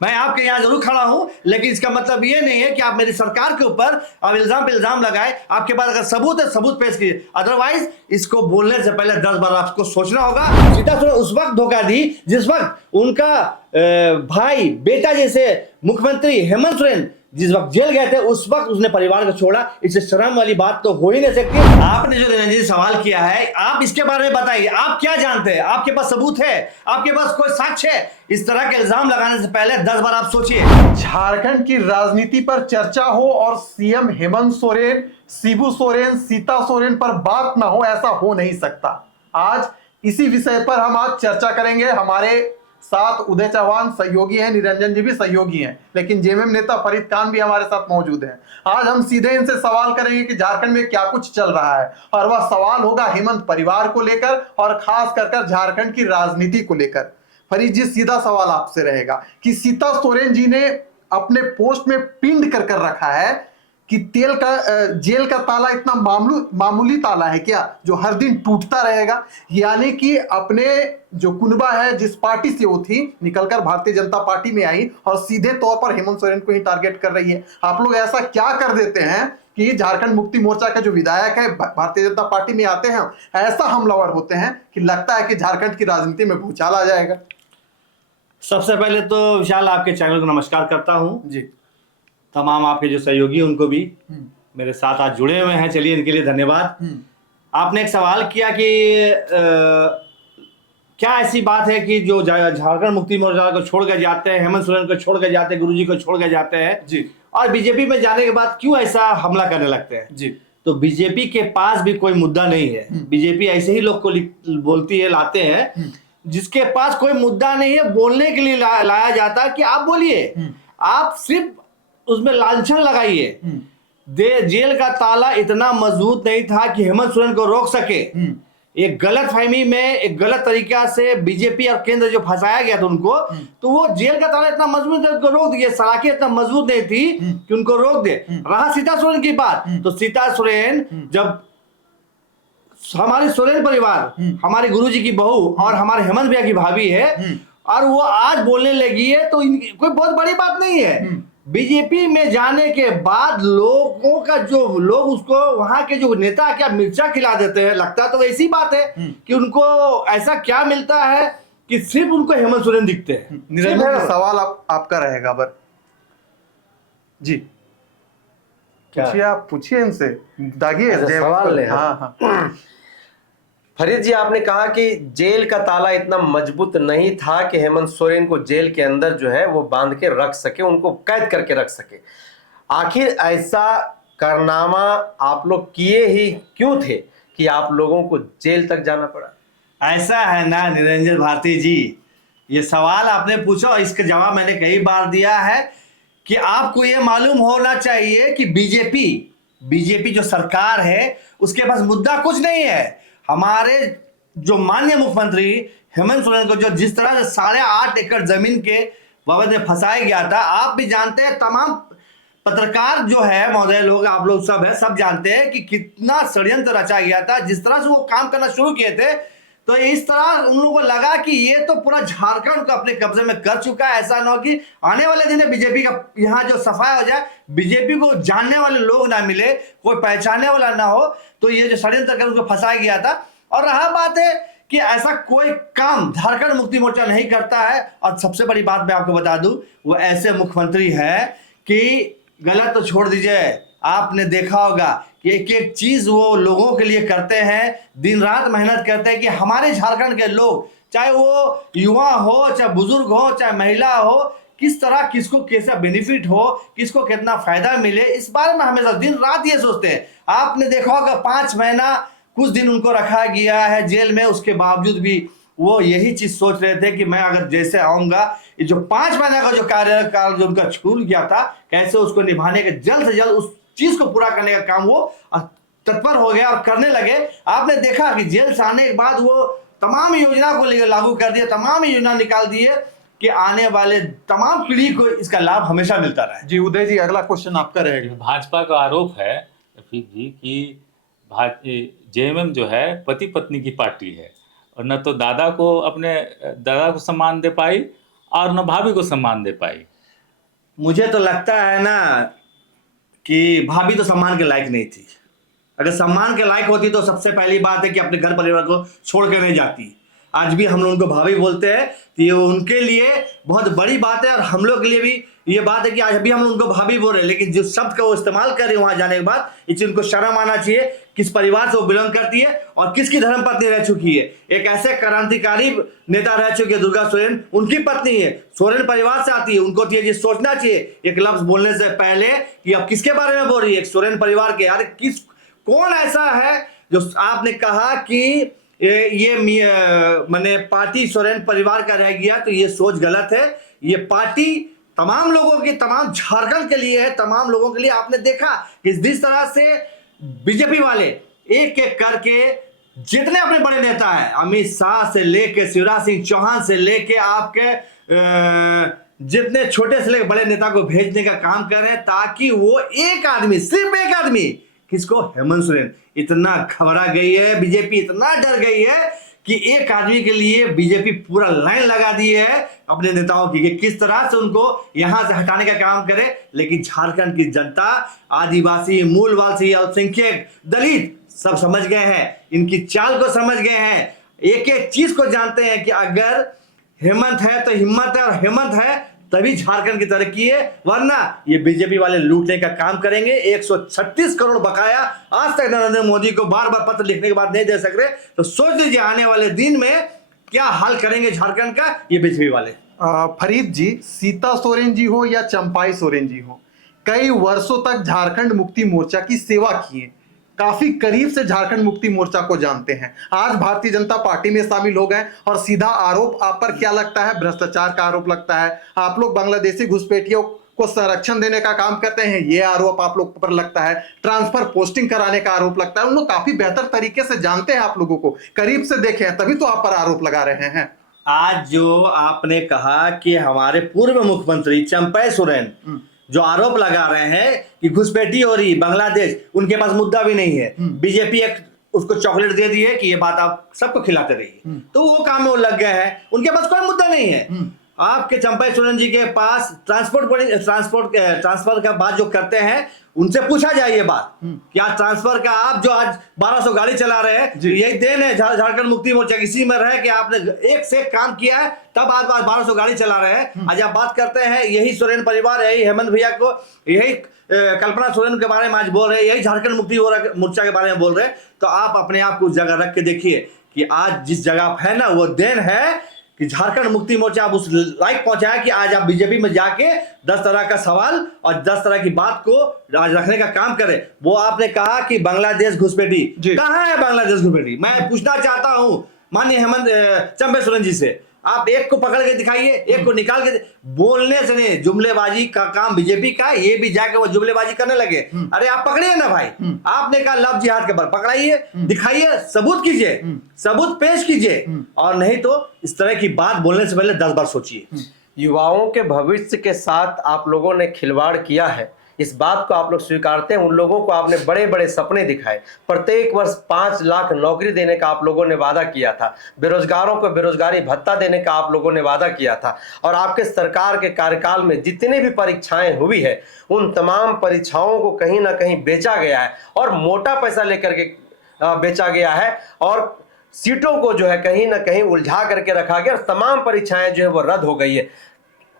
मैं आपके यहाँ जरूर खड़ा हूं, लेकिन इसका मतलब ये नहीं है कि आप मेरी सरकार के ऊपर अब इल्जाम पे इल्जाम लगाए। आपके पास अगर सबूत है, सबूत पेश कीजिए, अदरवाइज इसको बोलने से पहले 10 बार आपको सोचना होगा। सीता सोरेन उस वक्त धोखा दी जिस वक्त उनका भाई बेटा जैसे मुख्यमंत्री हेमंत सोरेन जिस वक्त जेल गए थे, उस वक्त उसने परिवार को छोड़ा। इससे शर्म वाली बात तो हो ही नहीं सकती। आपने जो निरंजन जी सवाल किया है, आप इसके बारे में बताइए, आप क्या जानते हैं? आपके पास सबूत है? आपके पास कोई साक्ष्य है? इस तरह के इल्जाम लगाने से पहले 10 बार आप सोचिए। झारखंड की राजनीति पर चर्चा हो और सीएम हेमंत सोरेन, शिबू सोरेन, सीता सोरेन पर बात ना हो, ऐसा हो नहीं सकता। आज इसी विषय पर हम आज चर्चा करेंगे। हमारे साथ उदय चौहान सहयोगी हैं, निरंजन जी भी सहयोगी हैं, लेकिन जेएमएम नेता फरीद खान भी हमारे साथ मौजूद हैं। आज हम सीधे इनसे सवाल करेंगे कि झारखंड में क्या कुछ चल रहा है, और वह सवाल होगा हेमंत परिवार को लेकर और खास कर झारखंड की राजनीति को लेकर। फरीद जी, सीधा सवाल आपसे रहेगा कि सीता सोरेन जी ने अपने पोस्ट में पिंड कर रखा है कि जेल का ताला इतना मामूली ताला है क्या जो हर दिन टूटता रहेगा। यानी कि अपने जो कुनबा है, जिस पार्टी से वो थी, निकलकर भारतीय जनता पार्टी में आई और सीधे तौर पर हेमंत सोरेन को ही टारगेट कर रही है। आप लोग ऐसा क्या कर देते हैं कि झारखंड मुक्ति मोर्चा के जो विधायक है भारतीय जनता पार्टी में आते हैं, ऐसा हमलावर होते हैं कि लगता है कि झारखंड की राजनीति में भूचाल आ जाएगा। सबसे पहले तो विशाल, आपके चैनल को नमस्कार करता हूं जी। तमाम आपके जो सहयोगी उनको भी मेरे साथ आज जुड़े हुए हैं, चलिए इनके लिए धन्यवाद। आपने एक सवाल किया कि क्या ऐसी बात है कि जो झारखंड मुक्ति मोर्चा को छोड़ के जाते हैं, हेमंत सोरेन को छोड़ के जाते हैं, गुरुजी को छोड़ के जाते हैं जी, और बीजेपी में जाने के बाद क्यों ऐसा हमला करने लगते हैं जी। तो बीजेपी के पास भी कोई मुद्दा नहीं है। बीजेपी ऐसे ही लोग को बोलती है, लाते हैं जिसके पास कोई मुद्दा नहीं है, बोलने के लिए लाया जाता है कि आप बोलिए, आप सिर्फ उसमें लांछन लगाइए। जेल का ताला इतना मजबूत नहीं था कि हेमंत सोरेन को रोक सके। एक गलत फहमी में, एक गलत तरीका से बीजेपी और केंद्र जो फंसाया गया था उनको, तो वो जेल का ताला इतना मजबूत था उनको रोक दिया। सलाखें इतना मजबूत नहीं थी कि उनको रोक दे। रहा सीता सोरेन की बात, तो सीता सोरेन जब हमारी सोरेन परिवार, हमारे गुरुजी की बहू और हमारे हेमंत भैया की भाभी है और वो आज बोलने लगी है, तो कोई बहुत बड़ी बात नहीं है। बीजेपी में जाने के बाद लोगों का जो लोग उसको, वहां के जो नेता क्या मिर्चा खिला देते हैं, लगता तो ऐसी बात है कि उनको ऐसा क्या मिलता है कि सिर्फ उनको हेमंत सोरेन दिखते हैं। निरंजन, सवाल आपका रहेगा बर जी, पूछिए, आप पूछिए इनसे, दागिए सवाल। हाँ। फरीद जी, आपने कहा कि जेल का ताला इतना मजबूत नहीं था कि हेमंत सोरेन को जेल के अंदर जो है वो बांध के रख सके, उनको कैद करके रख सके। आखिर ऐसा कारनामा आप लोग किए ही क्यों थे कि आप लोगों को जेल तक जाना पड़ा? ऐसा है ना निरंजन भारती जी, ये सवाल आपने पूछा और इसका जवाब मैंने कई बार दिया है कि आपको ये मालूम होना चाहिए कि बीजेपी जो सरकार है उसके पास मुद्दा कुछ नहीं है। हमारे जो माननीय मुख्यमंत्री हेमंत सोरेन को जो जिस तरह से 8.5 एकड़ जमीन के बाबत में फंसाया गया था, आप भी जानते हैं, तमाम पत्रकार जो है महोदय लोग, आप लोग सब है, सब जानते हैं कि कितना षड्यंत्र रचा गया था। जिस तरह से वो काम करना शुरू किए थे, तो इस तरह उन लोगों को लगा कि ये तो पूरा झारखंड को अपने कब्जे में कर चुका है। ऐसा ना हो कि आने वाले दिन में बीजेपी का यहाँ जो सफाया हो जाए, बीजेपी को जानने वाले लोग ना मिले, कोई पहचानने वाला ना हो, तो ये जो षड्यंत्र कर उसको फंसाया गया था। और रहा बात है कि ऐसा कोई काम झारखंड मुक्ति मोर्चा नहीं करता है। और सबसे बड़ी बात मैं आपको बता दूं, वो ऐसे मुख्यमंत्री है कि गलत तो छोड़ दीजिए, आपने देखा होगा कि एक एक चीज वो लोगों के लिए करते हैं, दिन रात मेहनत करते हैं कि हमारे झारखंड के लोग, चाहे वो युवा हो, चाहे बुजुर्ग हो, चाहे महिला हो, किस तरह किसको कैसा बेनिफिट हो, किसको कितना फायदा मिले, इस बारे में हमेशा दिन रात ये सोचते हैं। आपने देखा होगा 5 महीना कुछ दिन उनको रखा गया है जेल में, उसके बावजूद भी वो यही चीज सोच रहे थे कि मैं अगर जैसे आऊंगा, ये जो 5 महीने का जो कार्यकाल जो उनका छूट गया था, कैसे उसको निभाने के जल्द से जल्द उस चीज को पूरा करने का काम वो तत्पर हो गया और करने लगे। आपने देखा कि जेल से आने के बाद वो तमाम योजना को लागू कर दिया, तमाम योजना निकाल दिए कि आने वाले तमाम पीढ़ी को इसका लाभ हमेशा मिलता रहे। जी उदय जी, अगला क्वेश्चन आपका रहेगा। भाजपा का आरोप है रफीक जी कि जेएमएम जो है पति पत्नी की पार्टी है, और न तो दादा को सम्मान दे पाई और न भाभी को सम्मान दे पाई। मुझे तो लगता है ना कि भाभी तो सम्मान के लायक नहीं थी। अगर सम्मान के लायक होती तो सबसे पहली बात है कि अपने घर परिवार को छोड़ कर नहीं जाती। आज भी हम लोग उनको भाभी बोलते हैं तो ये उनके लिए बहुत बड़ी बात है, और हम लोग के लिए भी ये बात है कि आज भी हम लोग उनको भाभी बोल रहे हैं, लेकिन जिस शब्द का वो इस्तेमाल कर रहे हैं वहां जाने के बाद, इस चीज उनको शर्म आना चाहिए। किस परिवार से वो बिलोंग करती है और किसकी धर्मपत्नी रह चुकी है। एक ऐसे क्रांतिकारी नेता रह चुके हैं दुर्गा सोरेन, उनकी पत्नी है, सोरेन परिवार से आती है। उनको ये सोचना चाहिए एक लफ्ज बोलने से पहले कि अब किसके बारे में बोल रही है, एक सोरेन परिवार के। यार कौन ऐसा है जो आपने कहा कि ये मैंने पार्टी सोरेन परिवार का रह गया, तो ये सोच गलत है। ये पार्टी तमाम लोगों की, तमाम झारखंड के लिए है, तमाम लोगों के लिए। आपने देखा कि जिस तरह से बीजेपी वाले एक एक करके जितने अपने बड़े नेता हैं, अमित शाह से लेके शिवराज सिंह चौहान से लेके आपके जितने छोटे से लेके बड़े नेता को भेजने का काम कर रहे हैं, ताकि वो एक आदमी, सिर्फ एक आदमी, किसको, हेमंत सोरेन। इतना घबरा गई है बीजेपी, इतना डर गई है कि एक आदमी के लिए बीजेपी पूरा लाइन लगा दी है अपने नेताओं की कि किस तरह से उनको यहां से हटाने का काम करे। लेकिन झारखंड की जनता, आदिवासी, मूलवासी, अल्पसंख्यक, दलित सब समझ गए हैं, इनकी चाल को समझ गए हैं, एक एक चीज को जानते हैं कि अगर हेमंत है तो हिम्मत है, और हेमंत है तभी झारखंड की तरक्की है, वरना ये बीजेपी वाले लूटने का काम करेंगे। 136 करोड़ बकाया आज तक नरेंद्र मोदी को बार बार पत्र लिखने के बाद नहीं दे सक रहे, तो सोच लीजिए आने वाले दिन में क्या हाल करेंगे झारखंड का ये बीजेपी वाले। फरीद जी, सीता सोरेन जी हो या चंपाई सोरेन जी हो, कई वर्षों तक झारखंड मुक्ति मोर्चा की सेवा की है, काफी करीब से झारखंड मुक्ति मोर्चा को जानते हैं। आज भारतीय जनता पार्टी में शामिल हो गए और सीधा आरोप आप पर क्या लगता है? भ्रष्टाचार का आरोप लगता है। आप लोग बांग्लादेशी घुसपैठियों को संरक्षण देने का काम करते हैं, ये आरोप आप लोग पर लगता है। ट्रांसफर पोस्टिंग कराने का आरोप लगता है। उन लोग काफी बेहतर तरीके से जानते हैं, आप लोगों को करीब से देखे हैं, तभी तो आप पर आरोप लगा रहे हैं। आज जो आपने कहा कि हमारे पूर्व मुख्यमंत्री चंपाई सोरेन जो आरोप लगा रहे हैं कि घुसपैठी हो रही बांग्लादेश, उनके पास मुद्दा भी नहीं है। बीजेपी एक उसको चॉकलेट दे दी है कि ये बात आप सबको खिलाते रहिए, तो वो काम में वो लग गए हैं। उनके पास कोई मुद्दा नहीं है। आपके चंपाई सोरेन जी के पास ट्रांसफर का बात जो करते हैं, उनसे पूछा जाए ये बात क्या ट्रांसफर का आप जो आज 1200 गाड़ी चला रहे हैं, यही देन है झारखंड मुक्ति मोर्चा किसी में रहे कि आपने एक से एक काम किया है, तब आप 1200 गाड़ी चला रहे हैं। आज आप बात करते हैं यही सोरेन परिवार, यही हेमंत भैया को, यही कल्पना सोरेन के बारे में आज बोल रहे हैं, यही झारखंड मुक्ति मोर्चा के बारे में बोल रहे हैं। तो आप अपने आप को उस जगह रख के देखिए कि आज जिस जगह है ना, वो देन है कि झारखंड मुक्ति मोर्चा आप उस लायक पहुंचा है कि आज आप बीजेपी में जाके 10 तरह का सवाल और 10 तरह की बात को आज रखने का काम करें। वो आपने कहा कि बांग्लादेश घुसपैठी, कहां है बांग्लादेश घुसपैठी? मैं पूछना चाहता हूं माननीय हेमंत चंपाई सोरेन जी से, आप एक को पकड़ के दिखाइए, एक को निकाल के। बोलने से नहीं, जुमलेबाजी का काम बीजेपी का, ये भी जाके वो जुमलेबाजी करने लगे। अरे आप पकड़िए ना भाई, आपने कहा लव जिहाद के पर पकड़ाइए, दिखाइए, सबूत कीजिए, सबूत पेश कीजिए, और नहीं तो इस तरह की बात बोलने से पहले 10 बार सोचिए। युवाओं के भविष्य के साथ आप लोगों ने खिलवाड़ किया है, इस बात को आप लोग स्वीकारते हैं। उन लोगों को आपने बड़े बड़े सपने दिखाए, प्रत्येक वर्ष 5 लाख नौकरी देने का आप लोगों ने वादा किया था, बेरोजगारों को बेरोजगारी भत्ता देने का आप लोगों ने वादा किया था, और आपके सरकार के कार्यकाल में जितनी भी परीक्षाएं हुई है, उन तमाम परीक्षाओं को कहीं ना कहीं बेचा गया है, और मोटा पैसा लेकर के बेचा गया है, और सीटों को जो है कहीं ना कहीं उलझा करके रखा गया, और तमाम परीक्षाएं जो है वो रद्द हो गई है।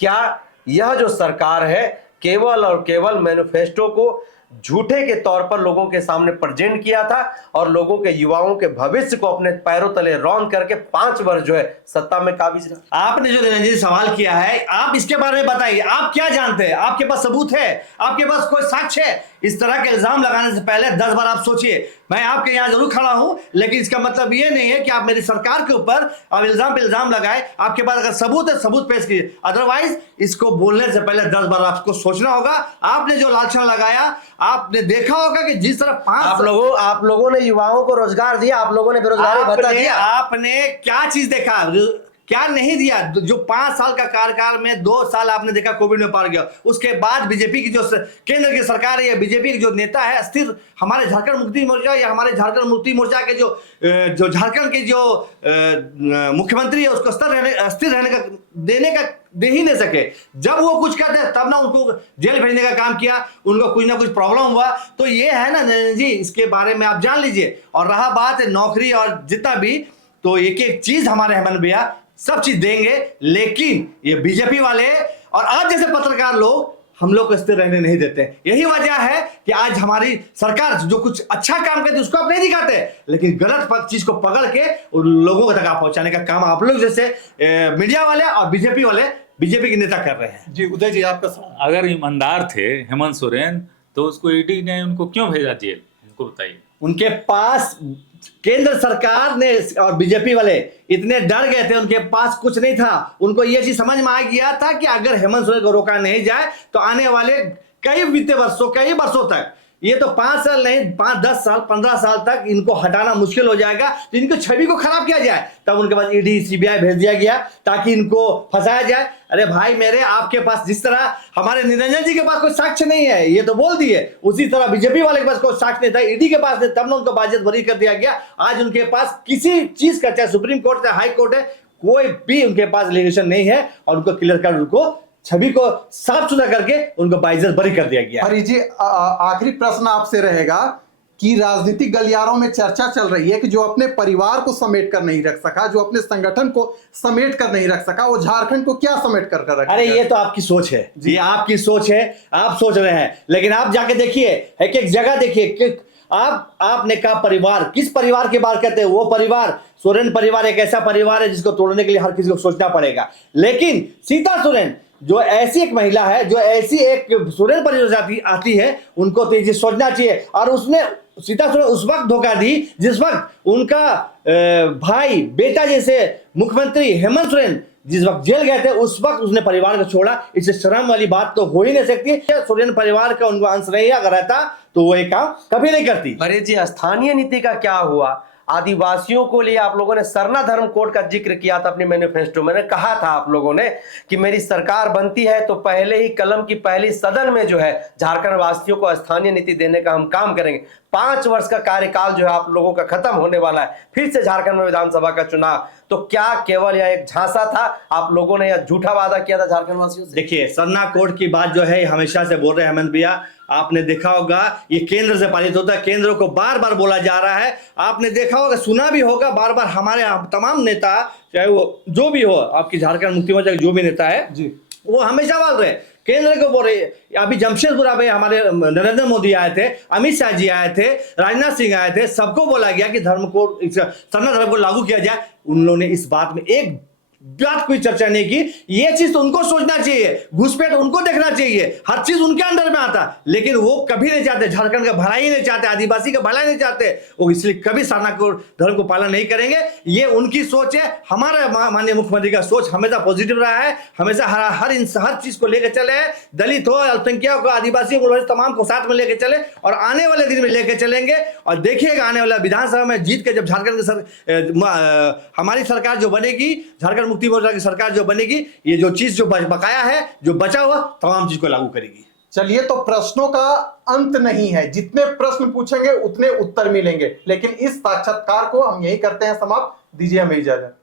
क्या यह जो सरकार है केवल और केवल मैनिफेस्टो को झूठे के तौर पर लोगों के सामने प्रेजेंट किया था, और लोगों के युवाओं के भविष्य को अपने पैरों तले रौंद करके 5 वर्ष जो है सत्ता में काबिज रहा? आपने जो निरंजन जी सवाल किया है, आप इसके बारे में बताइए, आप क्या जानते हैं? आपके पास सबूत है? आपके पास कोई साक्ष्य है? इस तरह के इल्जाम लगाने से पहले 10 बार आप सोचिए। मैं आपके यहाँ जरूर खड़ा हूं, लेकिन इसका मतलब ये नहीं है कि आप मेरी सरकार के ऊपर अब इल्जाम पे इल्जाम लगाए। आपके पास अगर सबूत है, सबूत पेश कीजिए, अदरवाइज इसको बोलने से पहले 10 बार आपको सोचना होगा। आपने जो लालछन लगाया, आपने देखा होगा कि जिस तरह आप लोगों ने युवाओं को रोजगार दिया, आप लोगों ने बेरोजगारी भत्ता दिया। आपने क्या चीज देखा, क्या नहीं दिया? जो 5 साल का कार्यकाल में 2 साल आपने देखा कोविड में पार गया, उसके बाद बीजेपी की जो केंद्र की सरकार है, बीजेपी की जो नेता है अस्थिर, हमारे झारखंड मुक्ति मोर्चा या हमारे झारखंड मुक्ति मोर्चा के जो झारखंड के जो मुख्यमंत्री है, उसको अस्थिर रहने का देने का दे ही नहीं सके। जब वो कुछ करते तब ना उनको जेल भेजने का काम किया, उनको कुछ ना कुछ प्रॉब्लम हुआ। तो ये है ना निरंजन जी, इसके बारे में आप जान लीजिए। और रहा बात नौकरी और जितना भी, तो एक एक चीज हमारे हेमंत भैया सब चीज देंगे, लेकिन ये बीजेपी वाले और आप जैसे पत्रकार लोग हम लोग को स्थिर रहने नहीं देते। यही वजह है कि आज हमारी सरकार जो कुछ अच्छा काम करती है उसको आप नहीं दिखाते, लेकिन गलत चीज को पकड़ के उन लोगों तक पहुंचाने का काम आप लोग जैसे मीडिया वाले और बीजेपी वाले, बीजेपी के नेता कर रहे हैं। जी उदय जी, आपका सवाल। अगर ईमानदार थे हेमंत सोरेन तो उसको ईडी ने उनको क्यों भेजा जेल, उनको बताइए। उनके पास केंद्र सरकार ने और बीजेपी वाले इतने डर गए थे, उनके पास कुछ नहीं था। उनको यह चीज समझ में आ गया था कि अगर हेमंत सोरेन को रोका नहीं जाए तो आने वाले कई वित्तीय वर्षों, कई वर्षों तक, ये तो 5 साल नहीं 5, 10 साल, 15 साल तक इनको हटाना मुश्किल हो जाएगा। तो इनकी छवि को खराब किया जाए, तब उनके पास ईडी सीबीआई भेज दिया गया ताकि इनको फंसाया जाए। अरे भाई मेरे, आपके पास जिस तरह हमारे निरंजन जी के पास कोई साक्ष्य नहीं है, ये तो बोल दिए, उसी तरह बीजेपी वाले के पास कोई साक्ष्य नहीं था, ईडी के पास नहीं, तब ना उनको बाजियत बरी कर दिया गया। आज उनके पास किसी चीज का, चाहे सुप्रीम कोर्ट है, हाई कोर्ट है, कोई भी उनके पास एलिगेशन नहीं है और उनको क्लियर कर, उनको छवि को साफ सुथरा करके उनको बाइज्जत बरी कर दिया गया। हरी जी, आखिरी प्रश्न आपसे रहेगा कि राजनीतिक गलियारों में चर्चा चल रही है कि जो अपने परिवार को समेट कर नहीं रख सका, जो अपने संगठन को समेट कर नहीं रख सका, वो झारखंड को क्या समेट कर रखेगा? अरे ये तो आपकी सोच है, ये आपकी सोच है, आप सोच रहे हैं, लेकिन आप जाके देखिए, एक एक जगह देखिए कि आपने कहा परिवार, किस परिवार की बात करते हैं? वो परिवार, सोरेन परिवार एक ऐसा परिवार है जिसको तोड़ने के लिए हर किसी को सोचना पड़ेगा। लेकिन सीता सोरेन जो ऐसी एक महिला है, जो ऐसी एक सोरेन परिवार आती है, उनको तो ये सोचना चाहिए। और उसने सीता सोरेन उस वक्त धोखा दी जिस वक्त उनका भाई बेटा जैसे मुख्यमंत्री हेमंत सोरेन जिस वक्त जेल गए थे, उस वक्त उसने परिवार को छोड़ा। इससे शर्म वाली बात तो हो ही नहीं सकती। सोरेन परिवार का उनको अंश नहीं अगर रहता तो वो ये काम कभी नहीं करती। अरे जी, स्थानीय नीति का क्या हुआ? आदिवासियों को लिए आप लोगों ने सरना धर्म कोड का जिक्र किया था अपने मैनिफेस्टो में। कहा था आप लोगों ने कि मेरी सरकार बनती है तो पहले ही कलम की पहली सदन में जो है झारखंड वासियों को स्थानीय नीति देने का हम काम करेंगे। 5 वर्ष का कार्यकाल जो है आप लोगों का खत्म होने वाला है, फिर से झारखंड में विधानसभा का चुनाव। तो क्या केवल यह एक झांसा था? आप लोगों ने यह झूठा वादा किया था झारखंड वासियों से? देखिए, सरना कोड की बात जो है हमेशा से बोल रहे हैं हेमंत भैया, आपने देखा होगा ये केंद्र से पारित होता है, केंद्र को बार बार बोला जा रहा है। आपने देखा होगा, सुना भी होगा, बार बार हमारे तमाम नेता, चाहे वो जो भी हो, आपकी झारखंड मुक्ति मोर्चा जो भी नेता है जी, वो वो हमेशा बोल रहे हैं, केंद्र को बोल रहे। अभी जमशेदपुर में हमारे नरेंद्र मोदी आए थे, अमित शाह जी आए थे, राजनाथ सिंह आए थे, सबको बोला गया कि धर्म को, सरना धर्म को लागू किया जाए। उन लोगों ने इस बात में एक बात कोई चर्चा नहीं की। ये चीज तो उनको सोचना चाहिए, घुसपैठ उनको देखना चाहिए, हर चीज उनके अंदर में आता, लेकिन वो कभी नहीं चाहते, झारखंड का भलाई नहीं चाहते, आदिवासी का भलाई नहीं चाहते, वो इसलिए कभी सरना धर्म को पालन नहीं करेंगे। ये उनकी सोच है। हमारा माननीय मुख्यमंत्री का सोच हमेशा पॉजिटिव रहा है, हमेशा हर चीज को लेकर चले हैं, दलित हो, अल्पसंख्यक को, आदिवासियों को, तमाम को साथ में लेकर चले और आने वाले दिन में लेकर चलेंगे। और देखिएगा आने वाला विधानसभा में जीत के जब झारखंड हमारी सरकार जो बनेगी, झारखंड मुक्ति मोर्चा की सरकार जो बनेगी, ये जो चीज जो बकाया है, जो बचा हुआ तमाम चीज को लागू करेगी। चलिए, तो प्रश्नों का अंत नहीं है, जितने प्रश्न पूछेंगे उतने उत्तर मिलेंगे। लेकिन इस साक्षात्कार को हम यही करते हैं समाप्त। दीजिए हमें इजाजत।